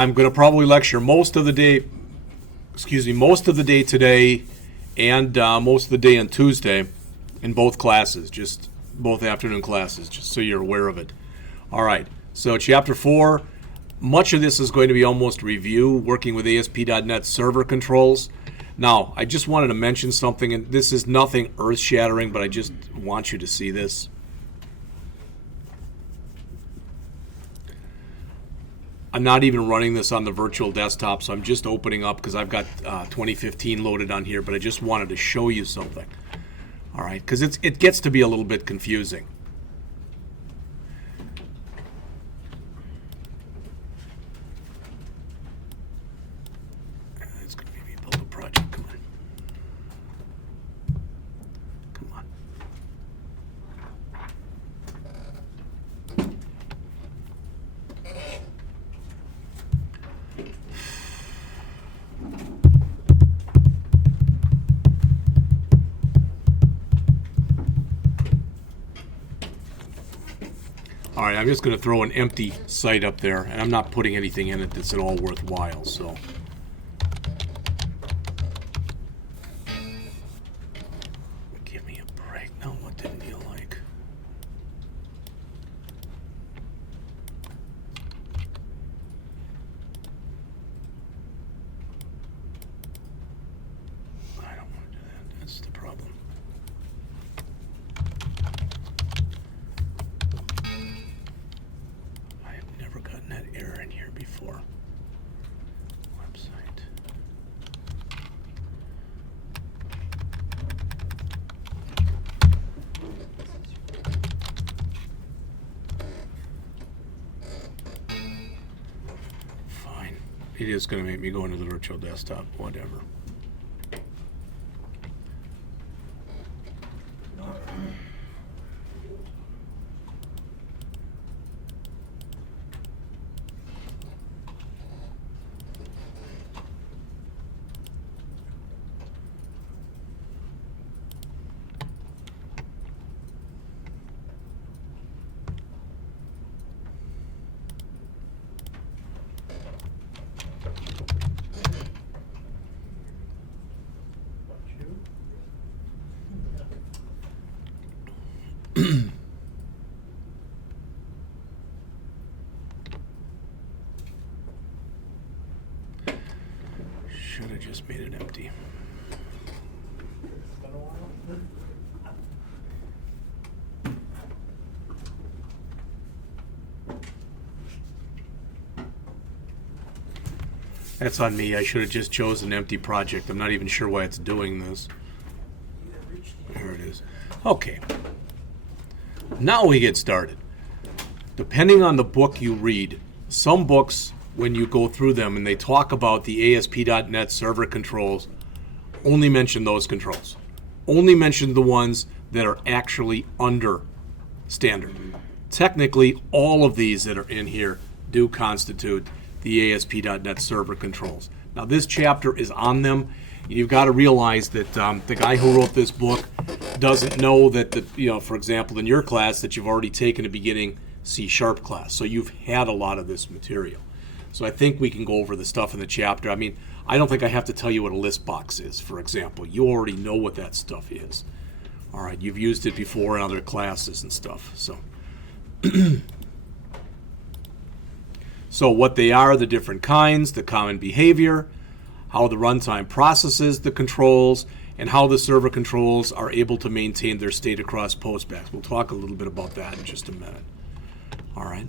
I'm going to probably lecture most of the day, most of the day today and most of the day on Tuesday in both classes, just both afternoon classes, just so you're aware of it. All right, so Chapter 4, much of this is going to be almost review, working with ASP.NET server controls. Now, I just wanted to mention something, and this is nothing earth-shattering, but I just want you to see this. I'm not even running this on the virtual desktop, so I'm just opening up because I've got 2015 loaded on here, but I just wanted to show you something. All right, because it gets to be a little bit confusing. It's going to be me build a project. Come on. Come on. All right, I'm just going to throw an empty site up there, and I'm not putting anything in it that's at all worthwhile, so. Give me a break. No, what didn't you like? I don't want to do that. That's the problem. That error in here before. Website. Fine. It is going to make me go into the virtual desktop, whatever. Should have just made it empty. That's on me. I should have just chosen an empty project. I'm not even sure why it's doing this. There it is. Okay. Now we get started. Depending on the book you read, some books, when you go through them and they talk about the ASP.NET server controls, only mention those controls. Only mention the ones that are actually under standard. Technically, all of these that are in here do constitute the ASP.NET server controls. Now, this chapter is on them. You've got to realize that the guy who wrote this book doesn't know that, for example, in your class, that you've already taken a beginning C# class. So you've had a lot of this material. So I think we can go over the stuff in the chapter. I mean, I don't think I have to tell you what a list box is, for example. You already know what that stuff is. All right, you've used it before in other classes and stuff. So, so what they are, the different kinds, the common behavior, how the runtime processes the controls, and how the server controls are able to maintain their state across postbacks. We'll talk a little bit about that in just a minute. All right.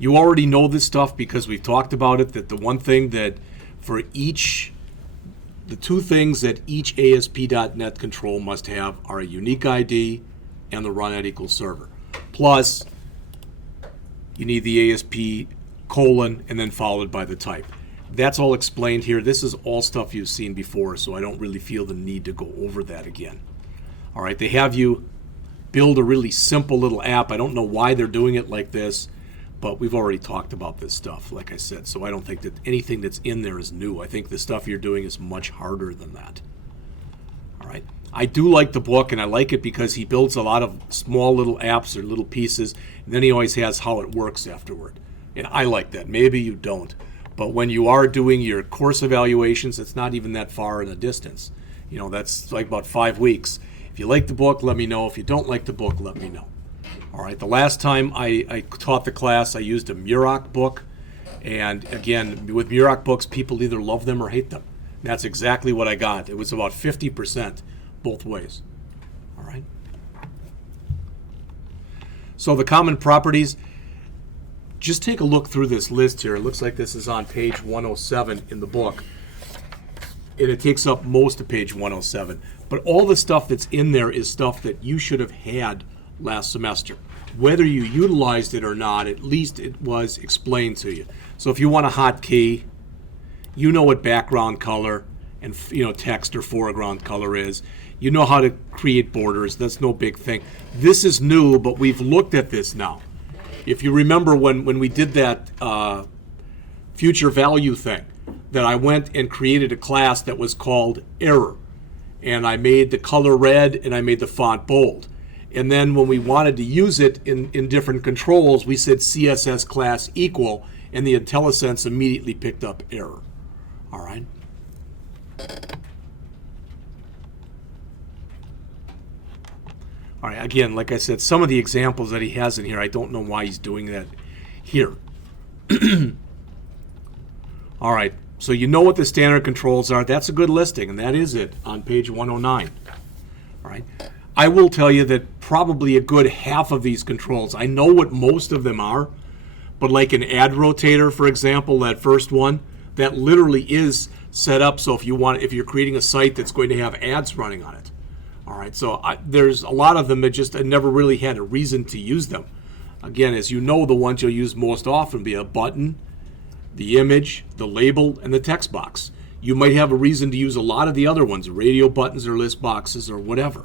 You already know this stuff because we've talked about it, that the one thing that for each, the two things that each ASP.NET control must have are a unique ID and the run at equals server. Plus, you need the ASP colon and then followed by the type. That's all explained here. This is all stuff you've seen before, so I don't really feel the need to go over that again. All right, they have you build a really simple little app. I don't know why they're doing it like this, but we've already talked about this stuff, like I said, so I don't think that anything that's in there is new. I think the stuff you're doing is much harder than that. All right, I do like the book, and I like it because he builds a lot of small little apps or little pieces, and then he always has how it works afterward. And I like that. Maybe you don't. But when you are doing your course evaluations, it's not even that far in a distance. You know, that's like about 5 weeks. If you like the book, let me know. If you don't like the book, let me know. All right, the last time I taught the class, I used a Muroc book. And again, with Muroc books, people either love them or hate them. That's exactly what I got. It was about 50% both ways. All right. So the common properties, just take a look through this list here. It looks like this is on page 107 in the book. And it takes up most of page 107. But all the stuff that's in there is stuff that you should have had last semester. Whether you utilized it or not, at least it was explained to you. So if you want a hotkey, you know what background color and text or foreground color is. You know how to create borders. That's no big thing. This is new, but we've looked at this now. If you remember when we did that future value thing, that I went and created a class that was called error. And I made the color red and I made the font bold. And then when we wanted to use it in different controls, we said CSS class equal, and the IntelliSense immediately picked up error. All right. All right, again, like I said, some of the examples that he has in here, I don't know why he's doing that here. All right, so you know what the standard controls are. That's a good listing, and that is it on page 109. All right. I will tell you that probably a good half of these controls, I know what most of them are, but like an ad rotator, for example, that first one, that literally is set up so if you're creating a site that's going to have ads running on it. All right, so there's a lot of them that I never really had a reason to use them. Again, as you know, the ones you'll use most often be a button, the image, the label, and the text box. You might have a reason to use a lot of the other ones, radio buttons or list boxes or whatever.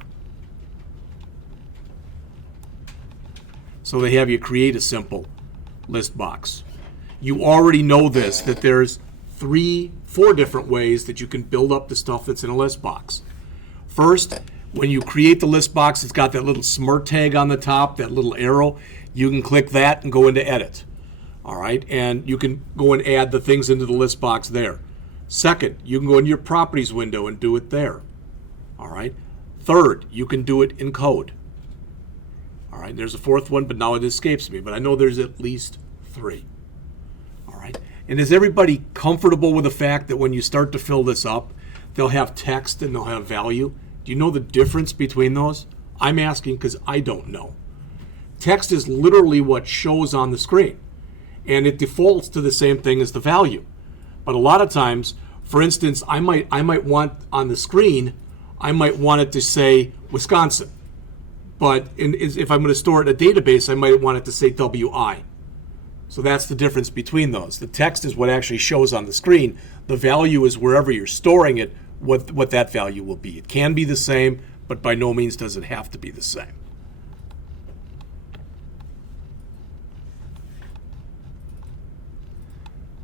So they have you create a simple list box. You already know this, that there's 4 different ways that you can build up the stuff that's in a list box. First, when you create the list box, it's got that little smart tag on the top, that little arrow. You can click that and go into edit. All right, and you can go and add the things into the list box there. Second, you can go into your properties window and do it there. All right. Third, you can do it in code. All right, there's a 4th one, but now it escapes me, but I know there's at least 3. All right, and is everybody comfortable with the fact that when you start to fill this up, they'll have text and they'll have value? Do you know the difference between those? I'm asking because I don't know. Text is literally what shows on the screen, and it defaults to the same thing as the value. But a lot of times, for instance, I might want on the screen, I might want it to say Wisconsin. But if I'm going to store it in a database, I might want it to say WI. So that's the difference between those. The text is what actually shows on the screen. The value is wherever you're storing it, what that value will be. It can be the same, but by no means does it have to be the same.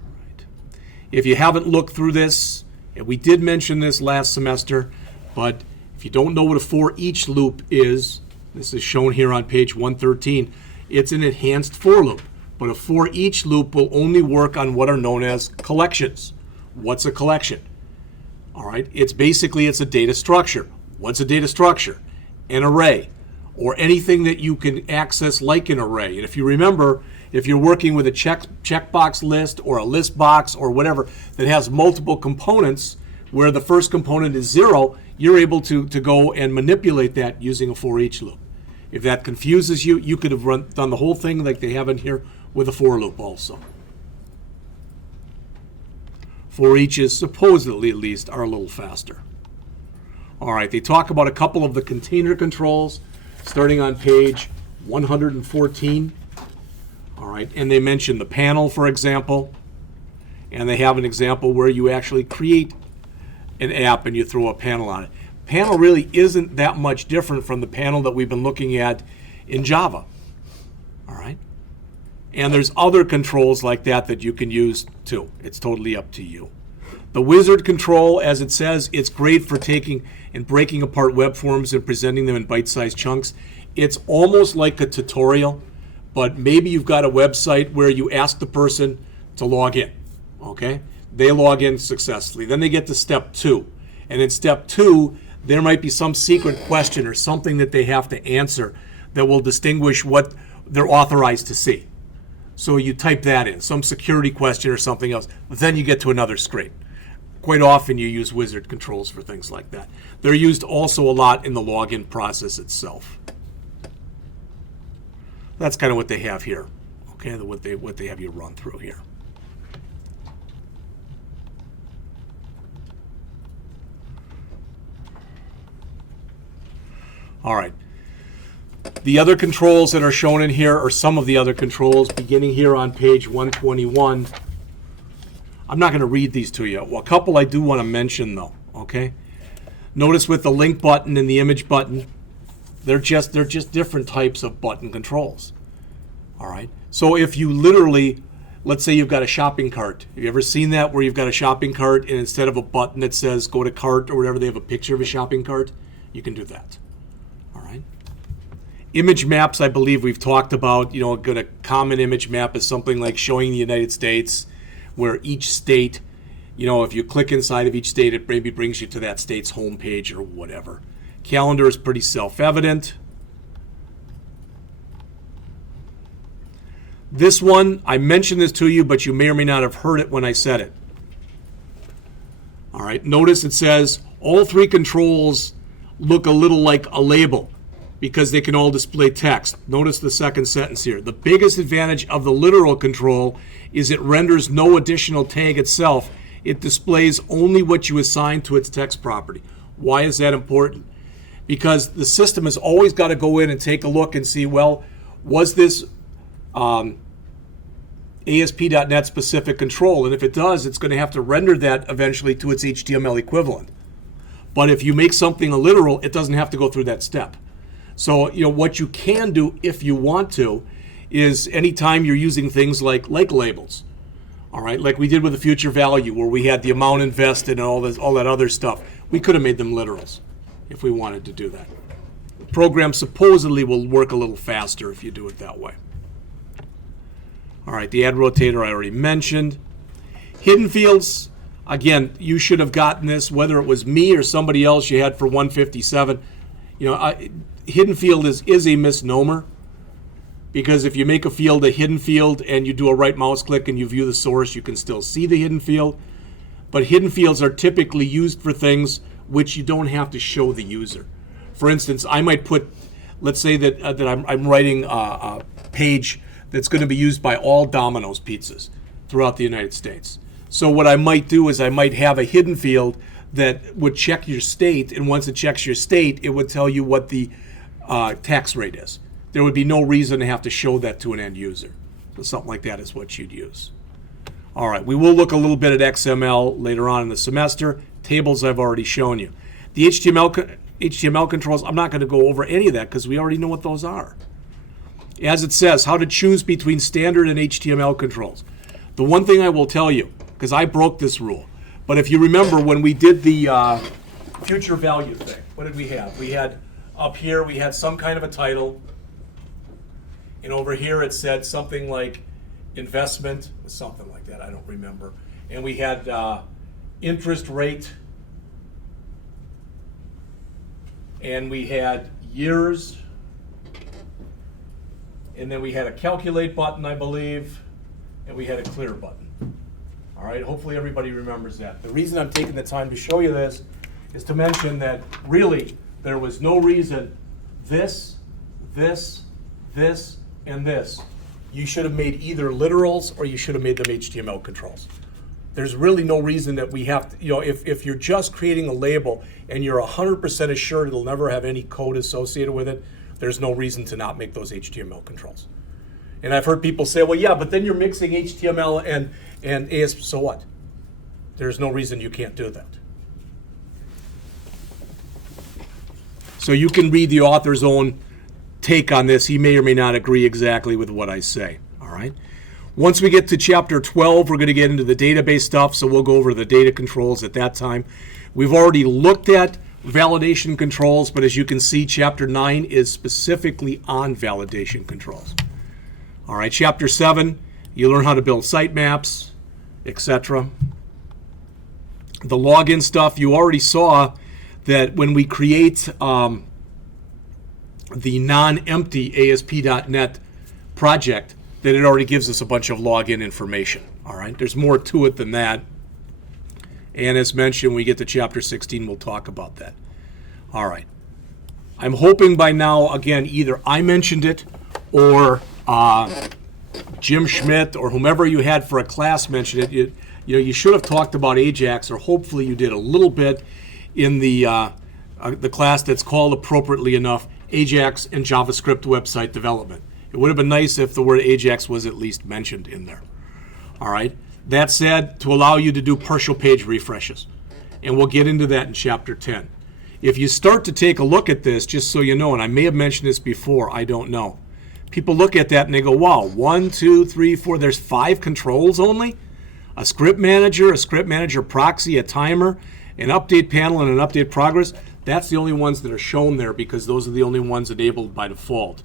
All right. If you haven't looked through this, and we did mention this last semester, but if you don't know what a for each loop is, this is shown here on page 113. It's an enhanced for loop, but a for each loop will only work on what are known as collections. What's a collection? All right, it's a data structure. What's a data structure? An array, or anything that you can access like an array. And if you remember, if you're working with a checkbox list or a list box or whatever that has multiple components, where the first component is 0, you're able to go and manipulate that using a for each loop. If that confuses you, you could have done the whole thing like they have in here with a for loop also. For each is supposedly, at least, are a little faster. All right, they talk about a couple of the container controls starting on page 114. All right, and they mention the panel, for example, and they have an example where you actually create an app and you throw a panel on it. Panel really isn't that much different from the panel that we've been looking at in Java. All right? And there's other controls like that that you can use too. It's totally up to you. The wizard control, as it says, it's great for taking and breaking apart web forms and presenting them in bite-sized chunks. It's almost like a tutorial, but maybe you've got a website where you ask the person to log in, okay? They log in successfully. Then they get to step 2. And in step 2, there might be some secret question or something that they have to answer that will distinguish what they're authorized to see. So you type that in, some security question or something else. Then you get to another screen. Quite often you use wizard controls for things like that. They're used also a lot in the login process itself. That's kind of what they have here, okay? What they have you run through here. All right. The other controls that are shown in here are some of the other controls beginning here on page 121. I'm not going to read these to you. Well, a couple I do want to mention though, okay? Notice with the link button and the image button, they're just different types of button controls. All right? So if you literally, let's say you've got a shopping cart. Have you ever seen that where you've got a shopping cart and instead of a button that says go to cart or whatever, they have a picture of a shopping cart? You can do that. All right? Image maps, I believe we've talked about. You know, a common image map is something like showing the United States, where each state, you know, if you click inside of each state, it maybe brings you to that state's homepage or whatever. Calendar is pretty self-evident. This one, I mentioned this to you, but you may or may not have heard it when I said it. All right, notice it says all 3 controls look a little like a label because they can all display text. Notice the second sentence here. The biggest advantage of the literal control is it renders no additional tag itself. It displays only what you assign to its text property. Why is that important? Because the system has always got to go in and take a look and see, well, was this ASP.NET specific control? And if it does, it's going to have to render that eventually to its HTML equivalent. But if you make something a literal, it doesn't have to go through that step. So, you know, what you can do if you want to is anytime you're using things like labels, all right, like we did with the future value where we had the amount invested and all that other stuff, we could have made them literals if we wanted to do that. The program supposedly will work a little faster if you do it that way. All right, the add rotator I already mentioned. Hidden fields, again, you should have gotten this, whether it was me or somebody else you had for 157. You know, hidden field is a misnomer, because if you make a field a hidden field and you do a right mouse click and you view the source, you can still see the hidden field. But hidden fields are typically used for things which you don't have to show the user. For instance, I might put, let's say that I'm writing a page that's going to be used by all Domino's pizzas throughout the United States. So what I might do is I might have a hidden field that would check your state, and once it checks your state, it would tell you what the tax rate is. There would be no reason to have to show that to an end user. So something like that is what you'd use. All right, we will look a little bit at XML later on in the semester. Tables I've already shown you. The HTML controls, I'm not going to go over any of that because we already know what those are. As it says, how to choose between standard and HTML controls. The one thing I will tell you, because I broke this rule, but if you remember when we did the future value thing, what did we have? We had up here, we had some kind of a title, and over here it said something like investment, something like that, I don't remember. And we had interest rate, and we had years, and then we had a calculate button, I believe, and we had a clear button. All right, hopefully everybody remembers that. The reason I'm taking the time to show you this is to mention that really there was no reason this, and this. You should have made either literals or you should have made them HTML controls. There's really no reason that we have to, you know, if you're just creating a label and you're 100% assured it'll never have any code associated with it, there's no reason to not make those HTML controls. And I've heard people say, well, yeah, but then you're mixing HTML and ASP, so what? There's no reason you can't do that. So you can read the author's own take on this. He may or may not agree exactly with what I say, all right? Once we get to Chapter 12, we're going to get into the database stuff, so we'll go over the data controls at that time. We've already looked at validation controls, but as you can see, Chapter 9 is specifically on validation controls. All right, Chapter 7, you learn how to build sitemaps, etc. The login stuff, you already saw that when we create the non-empty ASP.NET project, that it already gives us a bunch of login information. All right, there's more to it than that. And as mentioned, when we get to Chapter 16, we'll talk about that. All right. I'm hoping by now, again, either I mentioned it or Jim Schmidt or whomever you had for a class mentioned it. You should have talked about Ajax, or hopefully you did a little bit in the class that's called, appropriately enough, Ajax and JavaScript website development. It would have been nice if the word Ajax was at least mentioned in there. All right. That said, to allow you to do partial page refreshes. And we'll get into that in Chapter 10. If you start to take a look at this, just so you know, and I may have mentioned this before, I don't know. People look at that and they go, wow, 1, 2, 3, 4, there's 5 controls only? A script manager proxy, a timer, an update panel, and an update progress. That's the only ones that are shown there because those are the only ones enabled by default.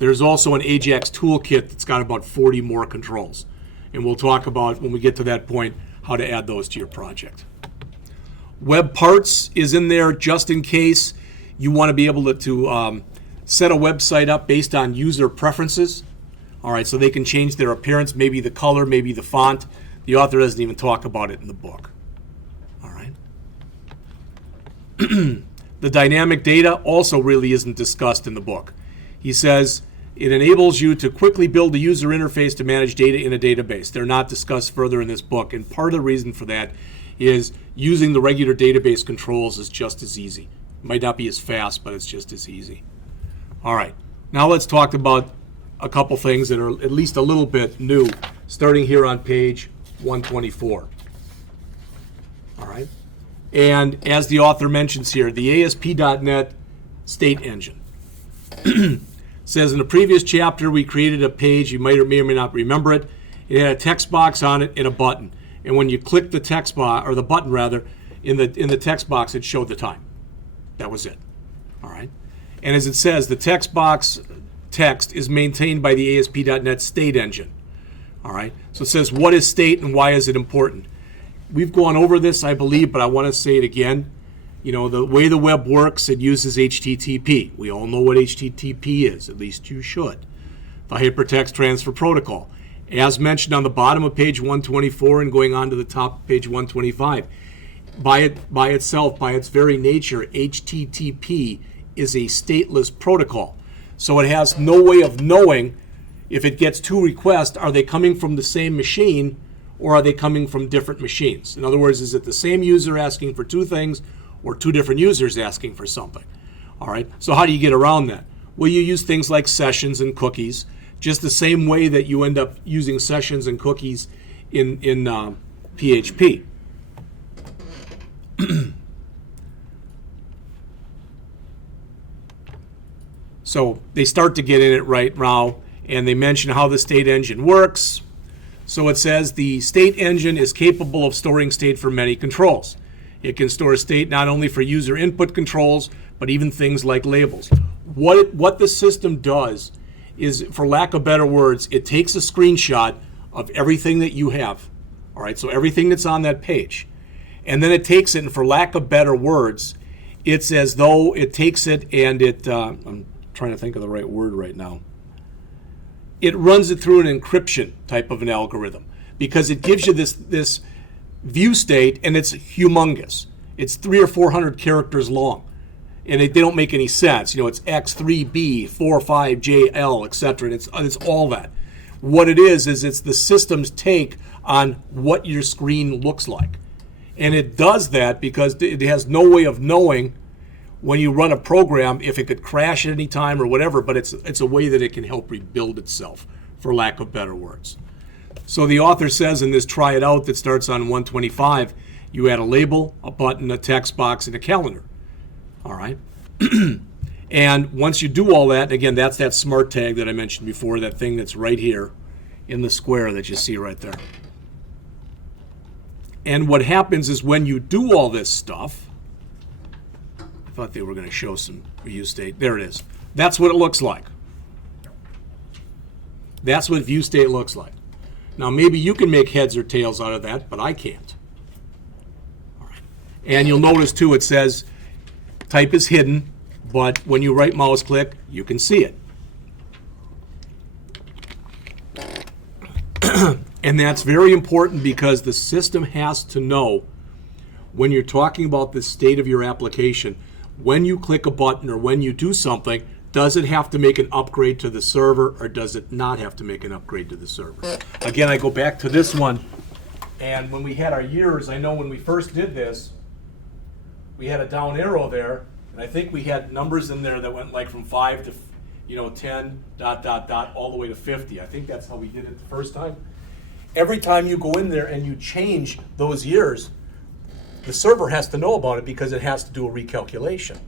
There's also an Ajax toolkit that's got about 40 more controls. And we'll talk about, when we get to that point, how to add those to your project. Webparts is in there just in case you want to be able to set a website up based on user preferences. All right, so they can change their appearance, maybe the color, maybe the font. The author doesn't even talk about it in the book. All right. The dynamic data also really isn't discussed in the book. He says it enables you to quickly build a user interface to manage data in a database. They're not discussed further in this book, and part of the reason for that is using the regular database controls is just as easy. It might not be as fast, but it's just as easy. All right, now let's talk about a couple things that are at least a little bit new, starting here on page 124. All right, and as the author mentions here, the ASP.NET state engine. Says in the previous chapter we created a page, you may or may not remember it. It had a text box on it and a button. And when you clicked the text box, or the button rather, in the text box, it showed the time. That was it. All right. And as it says, the text box text is maintained by the ASP.NET state engine. All right. So it says, what is state and why is it important? We've gone over this, I believe, but I want to say it again. You know, the way the web works, it uses HTTP. We all know what HTTP is, at least you should. The Hypertext Transfer Protocol. As mentioned on the bottom of page 124 and going on to the top of page 125, by itself, by its very nature, HTTP is a stateless protocol. So it has no way of knowing if it gets 2 requests, are they coming from the same machine or are they coming from different machines? In other words, is it the same user asking for 2 things or 2 different users asking for something? All right, so how do you get around that? Well, you use things like sessions and cookies, just the same way that you end up using sessions and cookies in PHP. So they start to get in it right now, and they mention how the state engine works. So it says the state engine is capable of storing state for many controls. It can store state not only for user input controls, but even things like labels. What the system does is, for lack of better words, it takes a screenshot of everything that you have. All right, so everything that's on that page. And then it takes it, and for lack of better words, it's as though it takes it and it, I'm trying to think of the right word right now. It runs it through an encryption type of an algorithm, because it gives you this view state, and it's humongous. It's 300 or 400 characters long, and they don't make any sense. You know, it's X3B 45JL, etc. And it's all that. What it is it's the system's take on what your screen looks like, and it does that because it has no way of knowing when you run a program if it could crash at any time or whatever. But it's a way that it can help rebuild itself, for lack of better words. So the author says in this try it out that starts on 125, you add a label, a button, a text box, and a calendar. All right. And once you do all that, again, that's that smart tag that I mentioned before, that thing that's right here. in the square that you see right there. And what happens is when you do all this stuff, I thought they were going to show some view state. There it is. That's what it looks like. That's what view state looks like. Now maybe you can make heads or tails out of that, but I can't. All right. And you'll notice too it says type is hidden, but when you right mouse click, you can see it. And that's very important because the system has to know when you're talking about the state of your application, when you click a button or when you do something, does it have to make an upgrade to the server or does it not have to make an upgrade to the server? Again, I go back to this one, and when we had our years, I know when we first did this, we had a down arrow there, and I think we had numbers in there that went like from 5 to 10, ... all the way to 50. I think that's how we did it the first time. Every time you go in there and you change those years, the server has to know about it because it has to do a recalculation.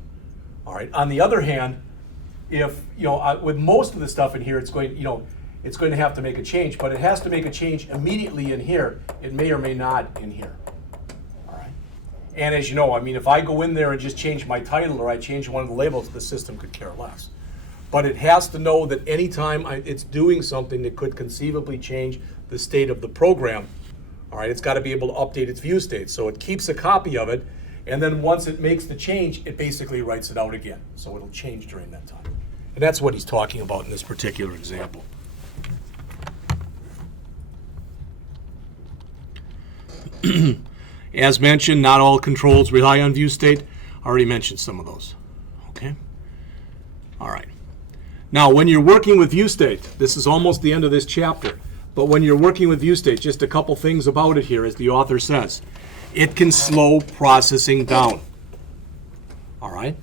All right. On the other hand, if with most of the stuff in here, it's going to have to make a change, but it has to make a change immediately in here. It may or may not in here. All right. And as you know, I mean, if I go in there and just change my title or I change one of the labels, the system could care less. But it has to know that anytime it's doing something that could conceivably change the state of the program, all right, it's got to be able to update its view state. So it keeps a copy of it, and then once it makes the change, it basically writes it out again. So it'll change during that time. And that's what he's talking about in this particular example. As mentioned, not all controls rely on view state. I already mentioned some of those. Okay? All right. Now, when you're working with view state, this is almost the end of this chapter, but when you're working with view state, just a couple things about it here, as the author says. It can slow processing down. All right?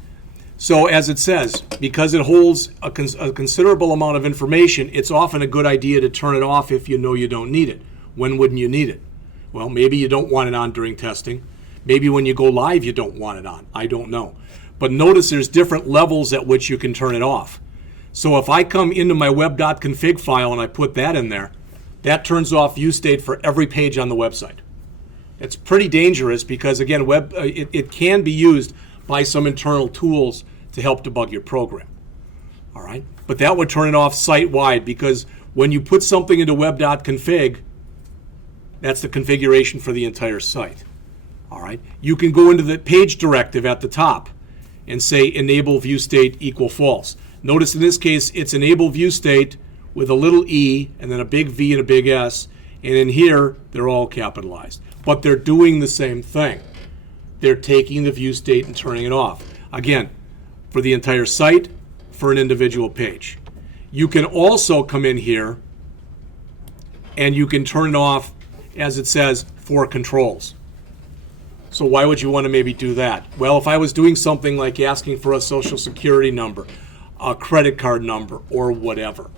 So as it says, because it holds a considerable amount of information, it's often a good idea to turn it off if you know you don't need it. When wouldn't you need it? Well, maybe you don't want it on during testing. Maybe when you go live, you don't want it on. I don't know. But notice there's different levels at which you can turn it off. So if I come into my web.config file and I put that in there, that turns off view state for every page on the website. It's pretty dangerous because, again, it can be used by some internal tools to help debug your program. All right? But that would turn it off site-wide because when you put something into web.config, that's the configuration for the entire site. All right? You can go into the page directive at the top and say enable view state equal false. Notice in this case, it's enable view state with a little e and then a big V and a big S. And in here, they're all capitalized. But they're doing the same thing. They're taking the view state and turning it off. Again, for the entire site, for an individual page. You can also come in here and you can turn it off, as it says, for controls. So why would you want to maybe do that? Well, if I was doing something like asking for a social security number, a credit card number, or whatever,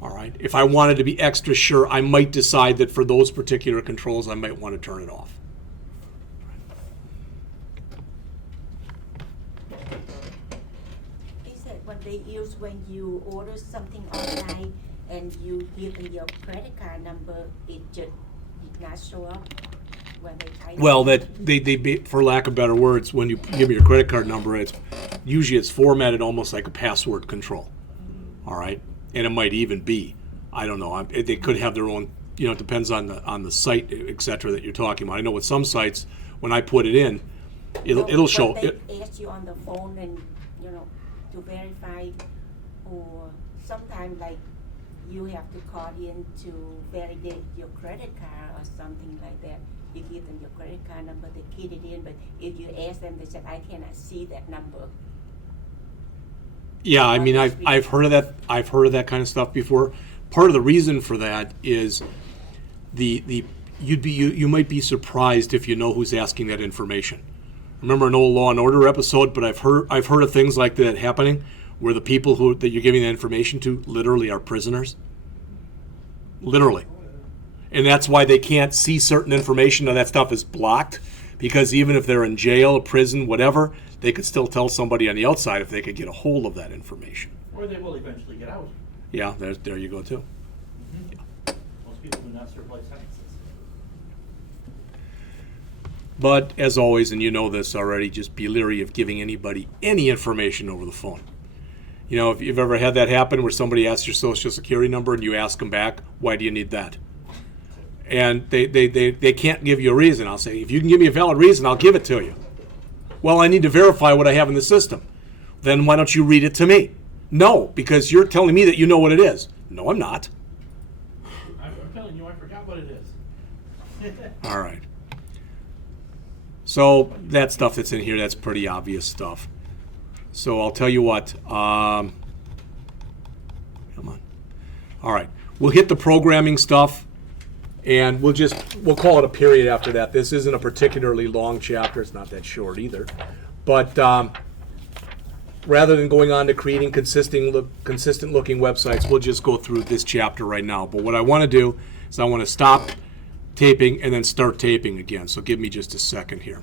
all right? If I wanted to be extra sure, I might decide that for those particular controls, I might want to turn it off. Is that what they use when you order something online and you give them your credit card number, it just did not show up when they type? Well, that they for lack of better words, when you give me your credit card number, it's formatted almost like a password control. All right, and it might even be, I don't know. They could have their own. It depends on the site, etc. that you're talking about. I know with some sites, when I put it in, it'll show. They ask you on the phone and to verify, or sometimes like you have to call in to validate your credit card or something like that. You give them your credit card number, they keyed it in, but if you ask them, they said, I cannot see that number. Yeah, I mean, I've heard of that. I've heard of that kind of stuff before. Part of the reason for that is you might be surprised if you know who's asking that information. Remember an old Law and Order episode? But I've heard of things like that happening, where the people that you're giving that information to literally are prisoners. Literally. And that's why they can't see certain information. Now that stuff is blocked, because even if they're in jail, prison, whatever, they could still tell somebody on the outside if they could get a hold of that information. Or they will eventually get out. Yeah, there you go too. Mm-hmm. Yeah. nested replace sentences. But as always, and you know this already, just be leery of giving anybody any information over the phone. You know, if you've ever had that happen where somebody asks your social security number and you ask them back, why do you need that? And they can't give you a reason. I'll say, if you can give me a valid reason, I'll give it to you. Well, I need to verify what I have in the system. Then why don't you read it to me? No, because you're telling me that you know what it is. No, I'm not. I'm telling you, I forgot what it is. All right. So that stuff that's in here, that's pretty obvious stuff. So I'll tell you what. Come on. All right. We'll hit the programming stuff, and we'll call it a period after that. This isn't a particularly long chapter. It's not that short either. But rather than going on to creating consistent-looking websites, we'll just go through this chapter right now. But what I want to do is I want to stop taping and then start taping again. So give me just a second here.